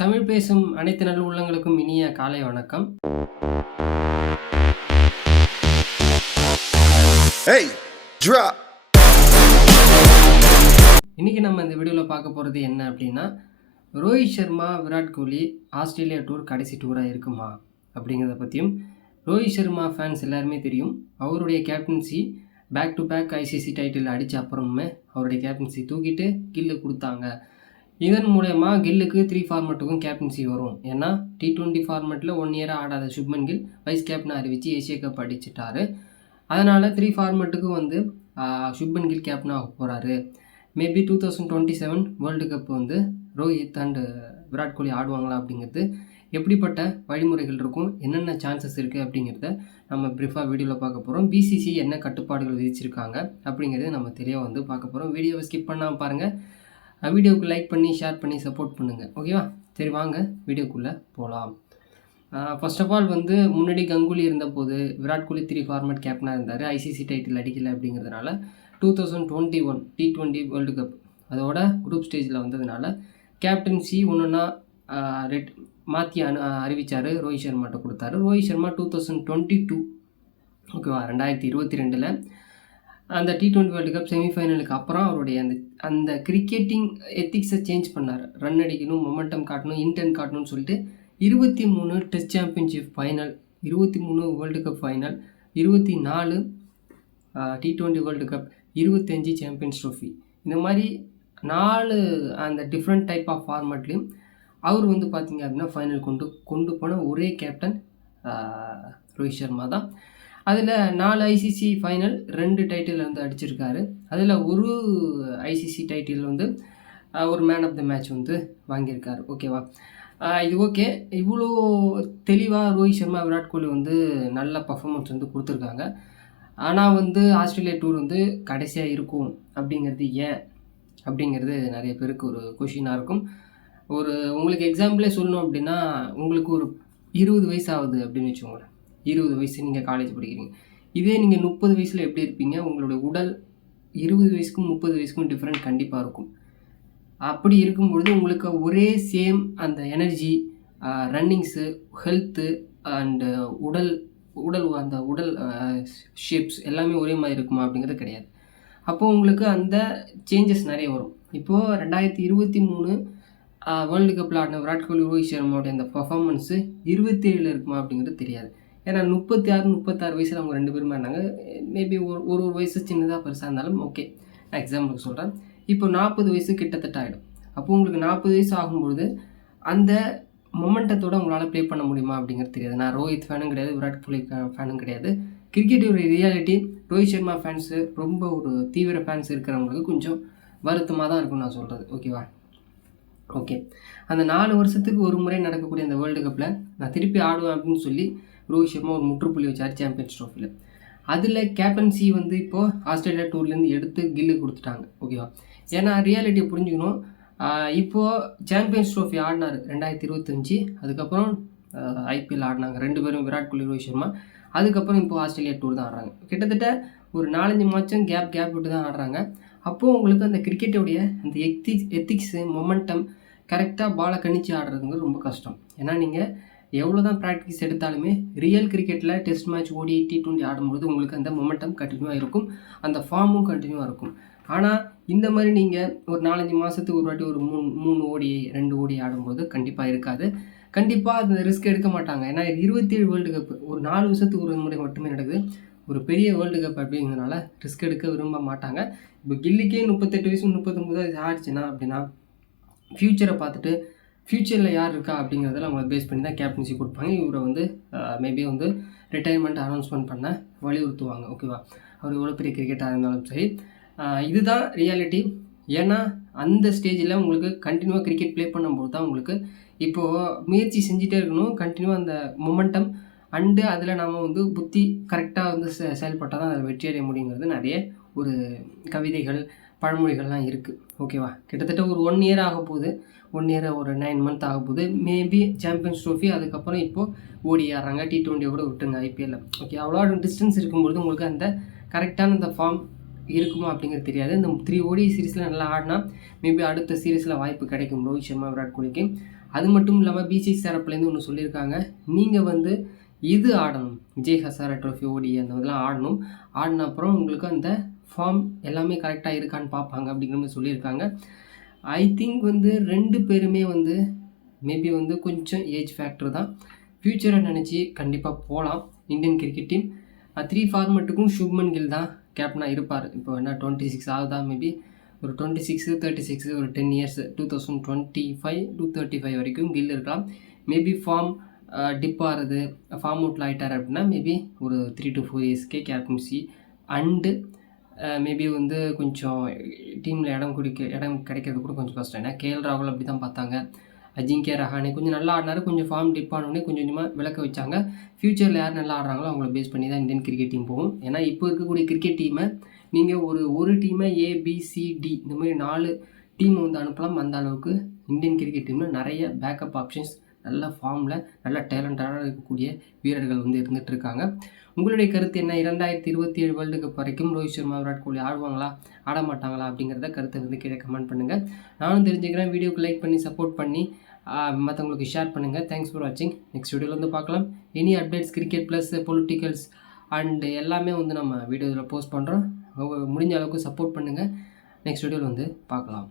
தமிழ் பேசும் அனைத்து நல்ல உள்ளங்களுக்கும் இனிய காலை வணக்கம். Hey, drop. இன்னைக்கு நம்ம இந்த வீடியோவில் பார்க்க போகிறது என்ன அப்படின்னா, ரோஹித் சர்மா, விராட் கோலி ஆஸ்திரேலியா டூர் கடைசி டூராக இருக்குமா அப்படிங்கிறத பற்றியும், ரோஹித் சர்மா ஃபேன்ஸ் எல்லாருமே தெரியும், அவருடைய captaincy back to back ICC title அடித்த அப்புறமே அவருடைய கேப்டன்சி தூக்கிட்டு கில்லு கொடுத்தாங்க. இதன் மூலயமா கில்லுக்கு 3 ஃபார்மெட்டுக்கும் கேப்டன்சி வரும். ஏன்னா T20 ஃபார்மெட்டில் 1 இயராக ஆடாத சுப்மன் கில் வைஸ் கேப்டனாக அறிவித்து ஏசியா கப் அடிச்சிட்டாரு. அதனால் 3 ஃபார்மெட்டுக்கும் வந்து சுப்மன் கில் கேப்டனாக போகிறாரு. மேபி 2027 வேர்ல்டு கப் வந்து ரோஹித் அண்டு விராட் கோலி ஆடுவாங்களா அப்படிங்கிறது, எப்படிப்பட்ட வழிமுறைகள் இருக்கும், என்னென்ன சான்சஸ் இருக்குது அப்படிங்கிறத நம்ம ப்ரீஃபாக வீடியோவில் பார்க்க போகிறோம். பிசிசி என்ன கட்டுப்பாடுகள் விதிச்சிருக்காங்க அப்படிங்கிறத நம்ம தெளிவாக வந்து பார்க்க போகிறோம். வீடியோவை ஸ்கிப் பண்ணாமல் பாருங்கள். வீடியோவுக்கு லைக் பண்ணி ஷேர் பண்ணி சப்போர்ட் பண்ணுங்கள். ஓகேவா? சரி, வாங்க வீடியோக்குள்ளே போகலாம். ஃபர்ஸ்ட் ஆஃப் ஆல் வந்து முன்னாடி கங்குலி இருந்தபோது விராட் கோலி 3 ஃபார்மேட் கேப்டனாக இருந்தார். ஐசிசி டைட்டில் அடிக்கலை அப்படிங்கிறதுனால 2021 T20 வேர்ல்டு கப் அதோட குரூப் ஸ்டேஜில் வந்ததுனால கேப்டன்சி ஒன்றுன்னா மாற்றி அறிவித்தார். ரோஹித் சர்மாட்ட கொடுத்தாரு. ரோஹித் சர்மா 2022 ஓகேவா 2022 அந்த T20 வேர்ல்டு கப் செமிஃபைனலுக்கு அப்புறம் அவருடைய அந்த கிரிக்கெட்டிங் எத்திக்ஸை சேஞ்ச் பண்ணார். ரன் அடிக்கணும், மொமெண்டம் காட்டணும், இன்டென்ட் காட்டணும்னு சொல்லிட்டு 23 test championship final, 23 world cup final, 24 T20 world cup, 25 champions trophy, இந்த மாதிரி 4 அந்த டிஃப்ரெண்ட் டைப் ஆஃப் ஃபார்மேட்லேயும் அவர் வந்து பார்த்திங்க அப்படின்னா ஃபைனல் கொண்டு போன ஒரே கேப்டன் ரோஹித் சர்மா தான். அதில் 4 ஐசிசி ஃபைனல், 2 டைட்டில் வந்து அடிச்சிருக்காரு. அதில் ஒரு ஐசிசி டைட்டில் வந்து ஒரு மேன் ஆஃப் த மேட்ச் வந்து வாங்கியிருக்காரு. ஓகேவா? இது ஓகே. இவ்வளோ தெளிவாக ரோஹித் சர்மா, விராட் கோலி வந்து நல்ல பர்ஃபார்மன்ஸ் வந்து கொடுத்துருக்காங்க. ஆனால் வந்து ஆஸ்திரேலியா டூர் வந்து கடைசியாக இருக்கும் அப்படிங்கிறது ஏன் அப்படிங்கிறது நிறைய பேருக்கு ஒரு கொஷினாக இருக்கும். உங்களுக்கு எக்ஸாம்பிளே சொல்லணும் அப்படின்னா, உங்களுக்கு ஒரு 20 வயசு ஆகுது அப்படின்னு வச்சுக்கோங்களேன். 20 வயசு நீங்கள் காலேஜ் படிக்கிறீங்க. இதே நீங்கள் 30 வயசில் எப்படி இருப்பீங்க? உங்களுடைய உடல் 20 வயசுக்கும் 30 வயசுக்கும் டிஃப்ரெண்ட் கண்டிப்பாக இருக்கும். அப்படி இருக்கும்பொழுது உங்களுக்கு ஒரே சேம் அந்த எனர்ஜி, ரன்னிங்ஸு, ஹெல்த்து அண்டு உடல் அந்த உடல் ஷேப்ஸ் எல்லாமே ஒரே மாதிரி இருக்குமா அப்படிங்கிறது கிடையாது. அப்போது உங்களுக்கு அந்த சேஞ்சஸ் நிறைய வரும். இப்போது 2023 வேர்ல்டு கப்பில் ஆடின விராட் கோலி, ரோஹித் சர்மாவோடைய அந்த பர்ஃபார்மன்ஸு 27 இருக்குமா அப்படிங்கிறது தெரியாது. ஏன்னா 36 வயசில் அவங்க 2 பேருமே ஆனாங்க. மேபி ஒரு வயசு சின்னதாக பெருசாக இருந்தாலும் ஓகே, நான் எக்ஸாம்பிளுக்கு சொல்கிறேன். இப்போ 40 வயசு கிட்டத்தட்ட ஆகிடும். அப்போது உங்களுக்கு 40 வயசு ஆகும்பொழுது அந்த மொமெண்டத்தோடு உங்களால் ப்ளே பண்ண முடியுமா அப்படிங்கிறது தெரியாது. நான் ரோஹித் ஃபேனும் கிடையாது, விராட் கோலி ஃபேனும் கிடையாது. கிரிக்கெட்டோட ரியாலிட்டி, ரோஹித் சர்மா ஃபேன்ஸு ரொம்ப ஒரு தீவிர ஃபேன்ஸ் இருக்கிறவங்களுக்கு கொஞ்சம் வருத்தமாக தான் இருக்கும்னு நான் சொல்கிறது. ஓகேவா? ஓகே, அந்த 4 வருஷத்துக்கு ஒரு முறை நடக்கக்கூடிய அந்த வேர்ல்டு கப்பில் நான் திருப்பி ஆடுவேன் அப்படின்னு சொல்லி ரோஹித் சர்மா ஒரு முற்றுப்புள்ளி வச்சார் சாம்பியன்ஸ் ட்ரோஃபியில். அதில் கேப்டன்சி வந்து இப்போது ஆஸ்திரேலியா டூர்லேருந்து எடுத்து கில்லு கொடுத்துட்டாங்க. ஓகேவா? ஏன்னா ரியாலிட்டியை புரிஞ்சுக்கணும். இப்போது சாம்பியன்ஸ் ட்ரோஃபி ஆடினார் 2025, அதுக்கப்புறம் ஐபிஎல் ஆடினாங்க 2 பேரும், விராட் கோலி, ரோஹித் சர்மா. அதுக்கப்புறம் இப்போது ஆஸ்திரேலியா டூர் தான் ஆடுறாங்க. கிட்டத்தட்ட ஒரு 4-5 மாதம் கேப் விட்டு தான் ஆடுறாங்க. அப்போது உங்களுக்கு அந்த கிரிக்கெட்டோடைய அந்த எத்திக்ஸு, மொமெண்டம், கரெக்டாக பாலை கணிச்சு ஆடுறதுங்க ரொம்ப கஷ்டம். ஏன்னா நீங்கள் எவ்வளோ தான் ப்ராக்டிஸ் எடுத்தாலுமே ரியல் கிரிக்கெட்டில் டெஸ்ட் மேட்ச், ODI, T20 ஆடும்போது உங்களுக்கு அந்த மொமெண்டம் கண்டினியூவாக இருக்கும், அந்த ஃபார்மும் கண்டினியூவாக இருக்கும். ஆனால் இந்த மாதிரி நீங்கள் ஒரு 4-5 மாதத்துக்கு ஒரு வாட்டி ஒரு 3 ODI 2 ODI ஆடும்போது கண்டிப்பாக இருக்காது. கண்டிப்பாக அந்த ரிஸ்க் எடுக்க மாட்டாங்க. ஏன்னா 27 வேர்ல்டு கப் ஒரு 4 வருஷத்துக்கு ஒரு முறை மட்டுமே நடக்குது. ஒரு பெரிய வேர்ல்டு கப் அப்படிங்கிறதுனால ரிஸ்க் எடுக்க விரும்ப மாட்டாங்க. இப்போ கில்லிக்கே 38 வயசு 39 வயசு ஆயிடுச்சுன்னா அப்படின்னா ஃப்யூச்சரை பார்த்துட்டு ஃப்யூச்சரில் யார் இருக்கா அப்படிங்கிறதில் அவங்கள பேஸ் பண்ணி தான் கேப்டன்சி கொடுப்பாங்க. இவரை வந்து மேபி வந்து ரிட்டையர்மெண்ட் அனௌன்ஸ்மெண்ட் பண்ண வலியுறுத்துவாங்க. ஓகேவா? அவர் எவ்வளோ பெரிய கிரிக்கெட்டாக இருந்தாலும் சரி. இதுதான் ரியாலிட்டி. ஏன்னா அந்த ஸ்டேஜில் உங்களுக்கு கண்டினியூவாக கிரிக்கெட் ப்ளே பண்ணும்போது தான் உங்களுக்கு இப்போது முயற்சி செஞ்சுட்டே இருக்கணும், கண்டினியூவாக அந்த மொமெண்டம் அண்டு அதில் நாம் வந்து புத்தி கரெக்டாக வந்து செயல்பட்டால் தான் அதில் வெற்றி அடைய முடியுங்கிறது நிறைய ஒரு கவிதைகள், பழமொழிகள்லாம் இருக்குது. ஓகேவா? கிட்டத்தட்ட ஒரு 1 இயர் ஆக போகுது, 1 இயர் ஒரு 9 மந்த் ஆக போகுது. மேபி சாம்பியன்ஸ் ட்ரோஃபி, அதுக்கப்புறம் இப்போது ODI ஆடுறாங்க, T20 கூட விட்டுருங்க ஐபிஎல்ல. ஓகே, அவ்வளோ டிஸ்டன்ஸ் இருக்கும்பொழுது உங்களுக்கு அந்த கரெக்டான அந்த ஃபார்ம் இருக்குமா அப்படிங்கிறது தெரியாது. இந்த 3 ODI சீரீஸில் நல்லா ஆடினா மேபி அடுத்த சீரீஸில் வாய்ப்பு கிடைக்கும் ரோஹித் சர்மா, விராட் கோலிக்கு. அது மட்டும் இல்லாமல் பிசிசி தரப்புலேருந்து ஒன்று சொல்லியிருக்காங்க, நீங்கள் வந்து இது ஆடணும், விஜய் ஹசாரே ட்ரோஃபி, ஓடி அந்த இதெல்லாம் ஆடணும். ஆடின அப்புறம் உங்களுக்கு அந்த ஃபார்ம் எல்லாமே கரெக்டாக இருக்கான்னு பார்ப்பாங்க அப்படிங்கிற மாதிரி சொல்லியிருக்காங்க. ஐ திங்க் வந்து 2 பேருமே வந்து மேபி வந்து கொஞ்சம் ஏஜ் ஃபேக்டர் தான். ஃப்யூச்சரை நினச்சி கண்டிப்பாக போகலாம் இந்தியன் கிரிக்கெட் டீம். 3 ஃபார்மெட்டுக்கும் சுப்மன் கில் தான் கேப்டனாக இருப்பார். இப்போ என்ன 26 ஆகுதா, மேபி ஒரு 26, 36 ஒரு 10 இயர்ஸ் 2025 to 35 வரைக்கும் கில் இருக்கலாம். மேபி ஃபார்ம் டிப் ஆகிறது, ஃபார்ம் அவுட்டில் ஆகிட்டார் அப்படின்னா மேபி ஒரு 3 to 4 இயர்ஸ்க்கே கேப்டன்சி அண்டு மேபி வந்து கொஞ்சம் டீமில் இடம் கிடைக்கிறது கூட கொஞ்சம் கஷ்டம். ஏன்னா கேஎல் ராகுல் அப்படி தான் பார்த்தாங்க. அஜிங்கியா ரஹானே கொஞ்சம் நல்லா ஆடினாரு, கொஞ்சம் ஃபார்ம் டிப் ஆனோடனே கொஞ்சம் கொஞ்சமாக விளக்க வச்சாங்க. ஃப்யூச்சரில் யார் நல்லா ஆடுறாங்களோ அவங்கள பேஸ் பண்ணி தான் இந்தியன் கிரிக்கெட் டீம் போகும். ஏன்னா இப்போ இருக்கக்கூடிய கிரிக்கெட் டீமை நீங்கள் ஒரு டீமை ஏபிசிடி இந்த மாதிரி 4 டீம் வந்து அனுப்பலாம். அந்த அளவுக்கு இந்தியன் கிரிக்கெட் டீமில் நிறைய பேக்கப் ஆப்ஷன்ஸ், நல்ல ஃபார்மில் நல்ல டேலண்டடாக இருக்கக்கூடிய வீரர்கள் வந்து இருந்துகிட்டு இருக்காங்க. உங்களுடைய கருத்து என்ன? 2027 வேர்ல்டு கப் வரைக்கும் ரோஹித் சர்மா, விராட் கோலி ஆடுவாங்களா, ஆட மாட்டாங்களா அப்படிங்கிறத கருத்தை வந்து கீழே கமெண்ட் பண்ணுங்கள். நானும் தெரிஞ்சுக்கிறேன். வீடியோக்கு லைக் பண்ணி சப்போர்ட் பண்ணி மற்றவங்களுக்கு ஷேர் பண்ணுங்கள். தேங்க்ஸ் ஃபார் வாட்சிங். நெக்ஸ்ட் வீடியோவில் வந்து பார்க்கலாம். Any updates cricket plus politicals and எல்லாமே வந்து நம்ம வீடியோவில் போஸ்ட் பண்ணுறோம். முடிஞ்ச அளவுக்கு சப்போர்ட் பண்ணுங்கள். நெக்ஸ்ட் வீடியோவில் வந்து பார்க்கலாம்.